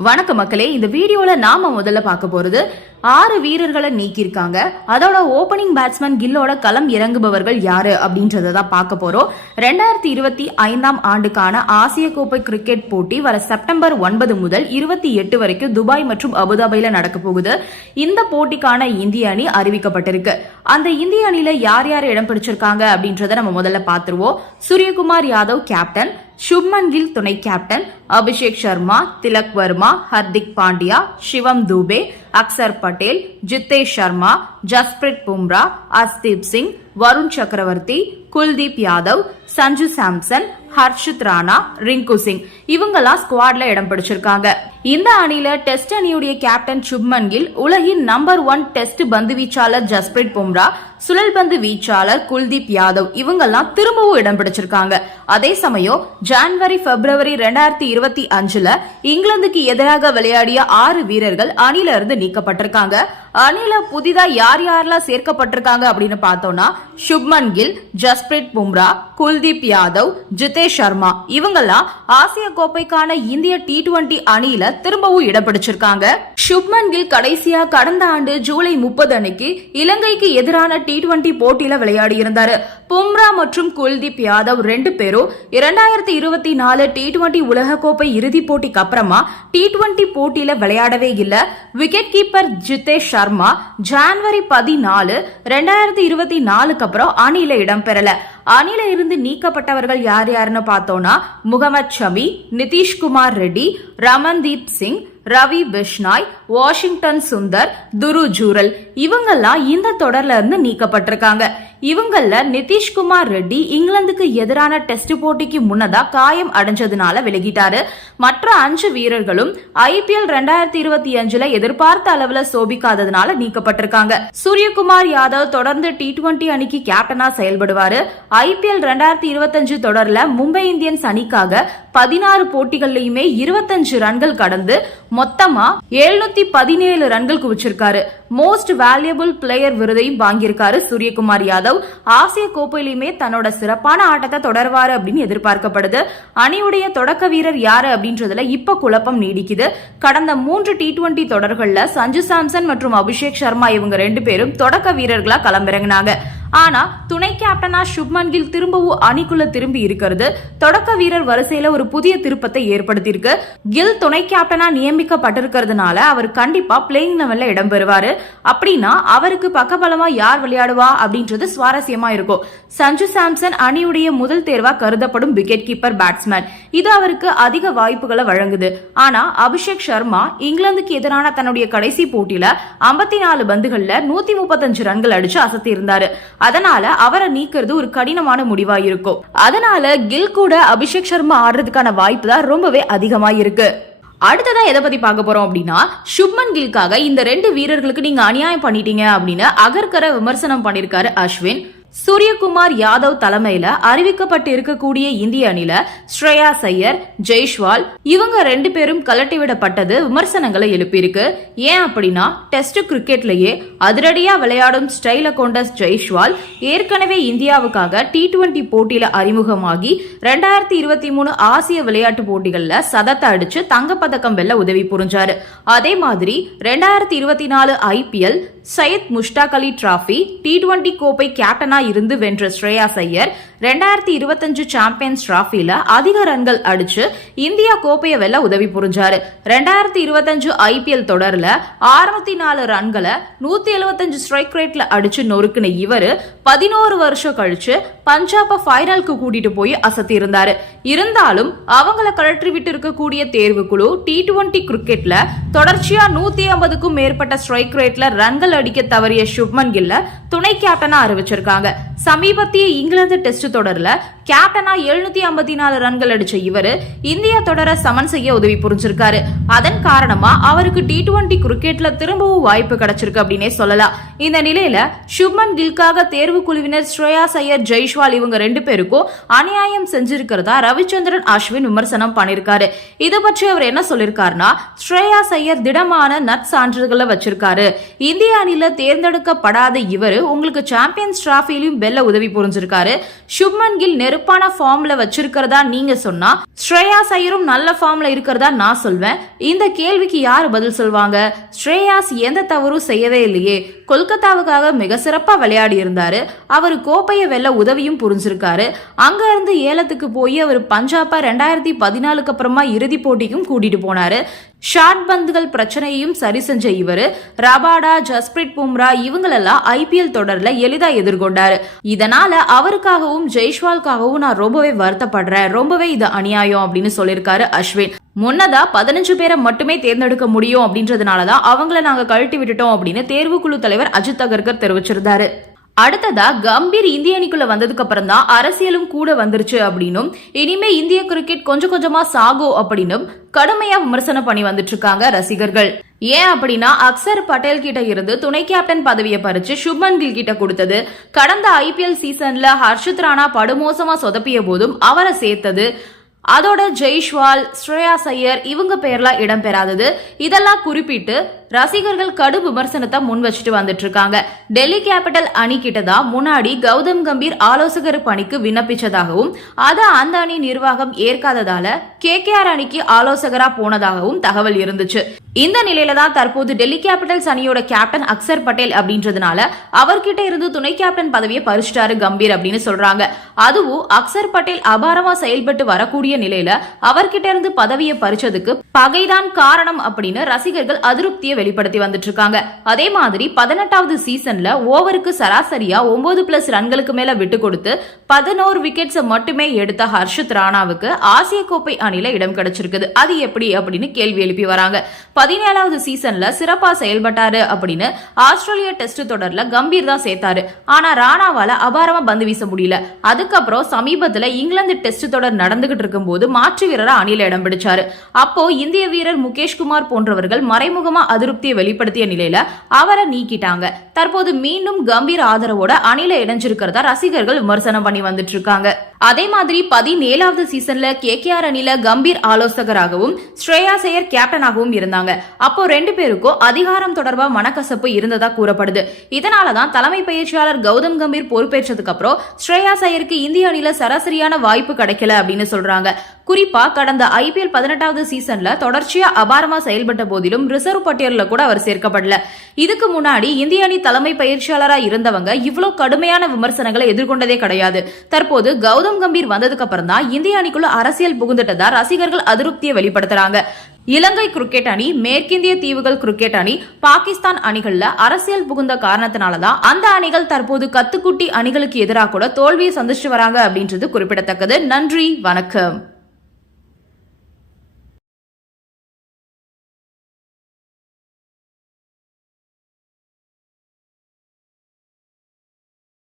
வணக்க மக்களே இந்த வீடியோல நாம முதல்ல பார்க்க போறது ஆறு வீரர்களை நீக்கியிருக்காங்க. அதோட ஓபனிங் பேட்ஸ்மேன் கில்லோட களம் இறங்குபவர்கள் யாரு அப்படின்றத தான் பார்க்க போறோம். ரெண்டாயிரத்தி இருபத்தி ஐந்தாம் ஆண்டுக்கான ஆசிய கோப்பை கிரிக்கெட் போட்டி வர செப்டம்பர் ஒன்பது முதல் இருபத்தி எட்டு வரைக்கும் துபாய் மற்றும் அபுதாபியில நடக்க போகுது. இந்த போட்டிக்கான இந்திய அணி அறிவிக்கப்பட்டிருக்கு. அந்த இந்திய அணியில யார் யார் இடம் பிடிச்சிருக்காங்க அப்படின்றத நம்ம முதல்ல பார்த்துருவோம். சூரியகுமார் யாதவ் கேப்டன் சுப்மன் கில் துணை கேப்டன் அபிஷேக் சர்மா திலக் வர்மா ஹர்திக் பாண்டியா சிவம் தூபே அக்சர் பட்டேல் ஜித்தேஷ் சர்மா ஜஸ்பிரிட் பும்ரா அஸ்தீப் சிங் வருண் சக்கரவர்த்தி குல்தீப் யாதவ் சஞ்சு சாம்சன் ஹர்ஷித் ராணா ரிங்கு சிங். இவங்கெல்லாம் ஸ்குவாட்ல இடம் பிடிச்சிருக்காங்க. இந்த அணியில டெஸ்ட் அணியுடைய கேப்டன் சுப்மன் கில் உலகின் நம்பர் ஒன் டெஸ்ட் பந்து வீச்சாளர் ஜஸ்பிரிட் பும்ரா சுழல் பந்து வீச்சாளர் குல்தீப் யாதவ் இவங்கெல்லாம் திரும்பவும் இடம் பிடிச்சிருக்காங்க. அதே சமயம் ஜான்வரி பிப்ரவரி ரெண்டாயிரத்தி இருபத்தி அஞ்சுல இங்கிலாந்துக்கு எதிராக விளையாடிய ஆறு வீரர்கள் அணில இருந்து நீக்கப்பட்டிருக்காங்க. அணில புதிதா யார் யாரெல்லாம் சேர்க்கப்பட்டிருக்காங்க அப்படின்னு பார்த்தோம்னா சுப்மன் கில் ஜஸ்பிரிட் பும்ரா குல்தீப் யாதவ் ஜிதேஷ் சர்மா இவங்கெல்லாம் ஆசிய கோப்பைக்கான இந்திய டி டுவெண்டி அணியில திரும்பவும் இடம் பிடிச்சிருக்காங்க சுப்மன் கில் கடைசியா கடந்த ஆண்டு ஜூலை முப்பது அன்னைக்கு இலங்கைக்கு எதிரான டி டுவெண்டி போட்டியில விளையாடி இருந்தாரு. பும்ரா மற்றும் குல்தீப் யாதவ் ரெண்டு பேரும் இரண்டாயிரத்தி இருபத்தி நாலு டி டுவெண்டி உலகக்கோப்பை இறுதிப் போட்டிக்கு அப்புறமா டி டுவெண்டி போட்டியில விளையாடவே இல்லை. Wicket keeper Jitesh Sharma January பதினாலு ரெண்டாயிரத்தி இருபத்தி நாலுக்கு அப்புறம் அணியில இடம்பெறல. அணில இருந்து நீக்கப்பட்டவர்கள் யார் யாருன்னு பார்த்தோம்னா முகமது ஷமி நிதிஷ்குமார் ரெட்டி ரமன்தீப் சிங் ரவி பிஷ்னாய் வாஷிங்டன் சுந்தர் துரு ஜூரல். இவங்கெல்லாம் இந்த தொடர்ல இருந்து நீக்கப்பட்டிருக்காங்க. இவங்கள நிதிஷ்குமார் ரெட்டி இங்கிலாந்துக்கு எதிரான டெஸ்ட் போட்டிக்கு முன்னதா காயம் அடைஞ்சதுனால விலகிட்டாரு. மற்ற அஞ்சு வீரர்களும் ஐபிஎல் ரெண்டாயிரத்தி இருபத்தி அஞ்சுல எதிர்பார்த்த அளவுல சோபிக்காததுனால நீக்கப்பட்டிருக்காங்க. சூரியகுமார் யாதவ் தொடர்ந்து டி டுவெண்டி அணிக்கு கேப்டனா செயல்படுவாரு. ஐபிஎல் ரெண்டாயிரத்தி இருபத்தஞ்சு தொடர்ல மும்பை இந்தியன்ஸ் அணிக்காக பதினாறு போட்டிகள்லயுமே இருபத்தஞ்சு ரன்கள் கடந்து மொத்தமா எழுநூத்தி பதினேழு ரன்கள் குவிச்சிருக்காரு. மோஸ்ட் வேல்யூபிள் பிளேயர் விருதையும் வாங்கியிருக்காரு சூரியகுமார் யாதவ். ஆசிய கோப்பையிலுமே தன்னோட சிறப்பான ஆட்டத்தை தொடர்வாரு அப்படின்னு எதிர்பார்க்கப்படுது. அணியுடைய தொடக்க வீரர் யாரு அப்படின்றதுல இப்ப குழப்பம் நீடிக்குது. கடந்த மூன்று டி டுவெண்டி தொடர்கள்ல சஞ்சு சாம்சன் மற்றும் அபிஷேக் சர்மா இவங்க ரெண்டு பேரும் தொடக்க வீரர்களா களமிறங்கினாங்க. ஆனா துணை கேப்டனா சுப்மன் கில் திரும்பவும் அணிக்குள்ள திரும்பி இருக்கிறது. தொடக்க வீரர் வரிசையில ஒரு புதிய திருப்பத்தை ஏற்படுத்தியிருக்கு. கில் துணை கேப்டனா நியமிக்கப்பட்டிருக்கிறதுனால அவர் கண்டிப்பா பிளேயிங் லெவல்ல இடம் பெறுவாரு. அப்படின்னா அவருக்கு பக்கபலமா யார் விளையாடுவா அப்படின்றது சுவாரஸ்யமா இருக்கும். சஞ்சு சாம்சன் அணியுடைய முதல் தேர்வா கருதப்படும் விக்கெட் கீப்பர் பேட்ஸ்மேன் இது அவருக்கு அதிக வாய்ப்புகளை வழங்குது. ஆனா அபிஷேக் சர்மா இங்கிலாந்துக்கு எதிரான தன்னுடைய கடைசி போட்டியில ஐம்பத்தி நாலு பந்துகள்ல நூத்தி முப்பத்தஞ்சு ரன்கள் அடிச்சு அசத்தி இருந்தாரு அதனால அவரை நீக்கிறது ஒரு கடினமான முடிவா இருக்கும் அதனால கில் கூட அபிஷேக் சர்மா ஆடுறதுக்கான வாய்ப்பு தான் ரொம்பவே அதிகமா இருக்கு அடுத்ததா எதை பத்தி பார்க்க போறோம் அப்படின்னா சுப்மன் கில்காக இந்த ரெண்டு வீரர்களுக்கு நீங்க அநியாயம் பண்ணிட்டீங்க அப்படின்னு அகர்கரை விமர்சனம் பண்ணிருக்காரு அஸ்வின். சூரியகுமார் யாதவ் தலைமையில அறிவிக்கப்பட்டு இருக்கக்கூடிய இந்திய அணில ஸ்ரேயா சையர் ஜெய்ஷ்வால் இவங்க ரெண்டு பேரும் கலட்டிவிடப்பட்டது விமர்சனங்களை எழுப்பியிருக்கு. ஏன் அப்படின்னா டெஸ்ட் கிரிக்கெட்லயே அதிரடியா விளையாடும் ஸ்டைல கொண்ட ஜெய்ஷ்வால் ஏற்கனவே இந்தியாவுக்காக டி டுவெண்டி போட்டியில அறிமுகமாகி ரெண்டாயிரத்தி இருபத்தி மூணு ஆசிய விளையாட்டு போட்டிகள்ல சதத்தை அடிச்சு தங்கப்பதக்கம் வெல்ல உதவி புரிஞ்சாரு. அதே மாதிரி ரெண்டாயிரத்தி இருபத்தி நாலு IPL Syed Mushtaq Ali trophy T twenty கோப்பை கேப்டனா இருந்து வென்ற ஸ்ரேயா ஐயர் ரெண்டாயிரத்தி இருபத்தஞ்சு சாம்பியன்ஸ் டிராஃபில அதிக ரன்கள் அடிச்சு இந்தியா கோப்பையை வெல்ல உதவி புரிஞ்சாரு. ரெண்டாயிரத்தி இருபத்தஞ்சு ஐபிஎல் தொடர்ல அறுபத்தி நாலு ரன்களை நூத்தி எழுபத்தஞ்சு ஸ்ட்ரைக் ரேட்ல அடிச்சு நொறுக்குன இவரு பதினோரு வருஷம் கழிச்சு பஞ்சாப ஃபைனலுக்கு கூட்டிட்டு போய் அசத்தி இருந்தாரு இருந்தாலும் அவங்கள கழற்றி விட்டு இருக்கக்கூடிய தேர்வுக்குழு டி டுவெண்டி கிரிக்கெட்ல தொடர்ச்சியா நூத்தி ஐம்பதுக்கும் மேற்பட்ட ஸ்ட்ரைக் ரேட்ல ரன்கள் அடிக்க தவறிய சுப்மன் கில்ல துணை கேப்டனா அறிவிச்சிருக்காங்க. சமீபத்திய இங்கிலாந்து டெஸ்ட் தொடரில் கேப்டனா எழுநூத்தி ஐம்பத்தி நாலு ரன்கள் அடிச்ச இவரு இந்திய தொடர சமன் செய்ய உதவி புரிஞ்சிருக்காரு. அதன் காரணமா அவருக்கு டி டுவெண்டி கிரிக்கெட்ல திரும்பவும் வாய்ப்பு கிடைச்சிருக்கு அப்படின்னே சொல்லலாம். இந்த நிலையில சுப்மன் கில்காக தேர்வு குழுவினர் ஸ்ரேயா சையர் ஜெய்ஷ்வால் இவங்க ரெண்டு பேருக்கும் அநியாயம் செஞ்சிருக்கிறதா ரவிச்சந்திரன் அஸ்வின் விமர்சனம் பண்ணிருக்காரு. இதை பற்றி அவர் என்ன சொல்லிருக்காருன்னா ஸ்ரேயா சையர் திடமான நட் சான்றிதழ்களை வச்சிருக்காரு. இந்திய அணில தேர்ந்தெடுக்கப்படாத இவரு உங்களுக்கு சாம்பியன்ஸ் டிராஃபிலையும் வெல்ல உதவி புரிஞ்சிருக்காரு. சுப்மன் கில் நெருப்பு வெறுப்பான ஃபார்ம்ல வச்சிருக்கிறதா நீங்க சொன்னா ஸ்ரேயாஸ் ஐயரும் நல்ல ஃபார்ம்ல இருக்கிறதா நான் சொல்வேன். இந்த கேள்விக்கு யார் பதில் சொல்வாங்க? ஸ்ரேயாஸ் எந்த தவறும் செய்யவே இல்லையே. கொல்கத்தாவுக்காக மிக சிறப்பா விளையாடி இருந்தாரு. அவர் கோப்பையை வெல்ல உதவியும் புரிஞ்சிருக்காரு. அங்க இருந்து ஏலத்துக்கு போய் அவர் பஞ்சாபை ரெண்டாயிரத்தி பதினாலுக்கு அப்புறமா இறுதி போட்டிக்கும் கூட்டிட்டு போனாரு. ஷார்ட் பந்துகள் பிரச்சனையையும் சரி செஞ்ச இவர் ரபாடா ஜஸ்பிரிட் பும்ரா இவங்களெல்லாம் ஐபிஎல் தொடர்ல எளிதா எதிர்கொண்டாரு. இதனால அவருக்காகவும் ஜெய்ஷ்வால்காகவும் நான் ரொம்பவே வருத்தப்படுறேன். ரொம்பவே இது அநியாயம் அப்படின்னு சொல்லியிருக்காரு அஸ்வின். முன்னதா பதினஞ்சு பேரை மட்டுமே தேர்ந்தெடுக்க முடியும் அப்படின்றதுனாலதான் அவங்கள நாங்க கழட்டி விட்டுட்டோம் அப்படின்னு தேர்வுக்குழு தலைவர் அஜித் அகர்கர் தெரிவிச்சிருந்தாரு. அடுத்ததா கம்பீர் இந்திய அணிக்குள்ள வந்ததுக்கு அப்புறம் தான் அரசியலும் கூட வந்துருச்சு அப்படின்னும் இனிமே இந்திய கிரிக்கெட் கொஞ்சம் கொஞ்சமா சாகும் அப்படின்னும் கடுமையா விமர்சனம் பண்ணி வந்துட்டு இருக்காங்க ரசிகர்கள். ஏன் அப்படின்னா அக்சர் பட்டேல் கிட்ட இருந்து துணை கேப்டன் பதவியை பறிச்சு சுப்மன் கில் கிட்ட கொடுத்தது கடந்த ஐபிஎல் சீசன்ல ஹர்ஷித் ராணா படுமோசமா சொதப்பிய போதும் அவரை சேர்த்தது. அதோட ஜெய்ஷ்வால் ஸ்ரேயா ஐயர் இவங்க பேர்லாம் இடம்பெறாதது. இதெல்லாம் குறிப்பிட்டு ரசிகர்கள் கடும் விமர்சனத்தை முன் வச்சுட்டு வந்துட்டு இருக்காங்க டெல்லி கேபிட்டல் அணி கிட்டதான் முன்னாடி கௌதம் கம்பீர் ஆலோசகர் பணிக்கு விண்ணப்பிச்சதாகவும் அதை அந்த அணி நிர்வாகம் ஏற்காததால கே கே ஆர் அணிக்கு ஆலோசகரா போனதாகவும் தகவல் இருந்துச்சு. இந்த நிலையில தான் தற்போது டெல்லி கேபிட்டல்ஸ் அணியோட கேப்டன் அக்சர் பட்டேல் அப்படின்றதுனால அவர்கிட்ட இருந்து துணை கேப்டன் பதவியை பறிச்சிட்டாரு கம்பீர் அப்படின்னு சொல்றாங்க. அதுவும் அக்சர் பட்டேல் அபாரமா செயல்பட்டு வரக்கூடிய நிலையில அவர்கிட்ட இருந்து பதவியை பறிச்சதுக்கு பகைதான் காரணம் அப்படின்னு ரசிகர்கள் அதிருப்தியை வெளிப்படுத்தி வந்துட்டு இருக்காங்க அதே மாதிரி பதினெட்டாவது சீசன்ல ஓவருக்கு சராசரியா ஒன்பது பிளஸ் ரன்களுக்கு மேல விட்டு கொடுத்து பதினோரு விக்கெட்ஸ் மட்டுமே எடுத்த ஹர்ஷத் ராணாவுக்கு ஆசிய கோப்பை அணில இடம் கிடைச்சிருக்குது. அது எப்படி அப்படின்னு கேள்வி எழுப்பி வராங்க. பதினேழாவது சீசன்ல சிறப்பா செயல்பட்டாரு அப்படின்னு ஆஸ்திரேலிய டெஸ்ட் தொடர்ல கம்பீர் தான் சேர்த்தாரு. ஆனா ராணாவால அபாரமா பந்து வீச முடியல. அதுக்கப்புறம் சமீபத்துல இங்கிலாந்து டெஸ்ட் தொடர் நடந்துகிட்டு இருக்கும்போது மாற்று வீரரா அணில இடம் பிடிச்சாரு. அப்போ இந்திய வீரர் முகேஷ்குமார் போன்றவர்கள் மறைமுகமா அதிருப்தியை வெளிப்படுத்திய நிலையில அவரை நீக்கிட்டாங்க. தற்போது மீண்டும் கம்பீர் ஆதரவோட அணில இணைஞ்சிருக்கிறதா ரசிகர்கள் விமர்சனம் பண்ணி வந்துட்டு இருக்காங்க அதே மாதிரி பதினேழாவது சீசன்ல கே அணில கம்பீர் ஆலோசகராகவும் ஸ்ரேயா சேயர் கேப்டனாகவும் இருந்தாங்க. அப்போ ரெண்டு பேருக்கும் அதிகாரம் தொடர்பா மனக்கசப்பு இருந்ததா கூறப்படுது. இதனாலதான் தலைமை பயிற்சியாளர் கௌதம் கம்பீர் பொறுப்பேற்றதுக்கு அப்புறம் ஸ்ரேயா சையருக்கு இந்திய அணில சராசரியான வாய்ப்பு கிடைக்கல அப்படின்னு சொல்றாங்க. குறிப்பா கடந்த ஐபிஎல் பதினெட்டாவது சீசன்ல தொடர்ச்சியா அபாரமா செயல்பட்ட போதிலும் ரிசர்வ் பட்டியலில் கூட அவர் சேர்க்கப்படல. இதுக்கு முன்னாடி இந்திய அணி தலைமை பயிற்சியாளராக இருந்தவங்க இவ்வளவு கடுமையான விமர்சனங்களை எதிர்கொண்டதே கிடையாது. தற்போது கௌதம் கம்பீர் வந்ததுக்கு அப்புறம் தான் இந்திய அணிக்குள்ள அரசியல் புகுந்துட்டதா ரசிகர்கள் அதிருப்தியை வெளிப்படுத்துறாங்க. இலங்கை கிரிக்கெட் அணி மேற்கிந்திய தீவுகள் கிரிக்கெட் அணி பாகிஸ்தான் அணிகள்ல அரசியல் புகுந்த காரணத்தினாலதான் அந்த அணிகள் தற்போது கத்துக்குட்டி அணிகளுக்கு எதிராக கூட தோல்வியை சந்திச்சுட்டு வராங்க அப்படின்றது குறிப்பிடத்தக்கது. நன்றி வணக்கம்.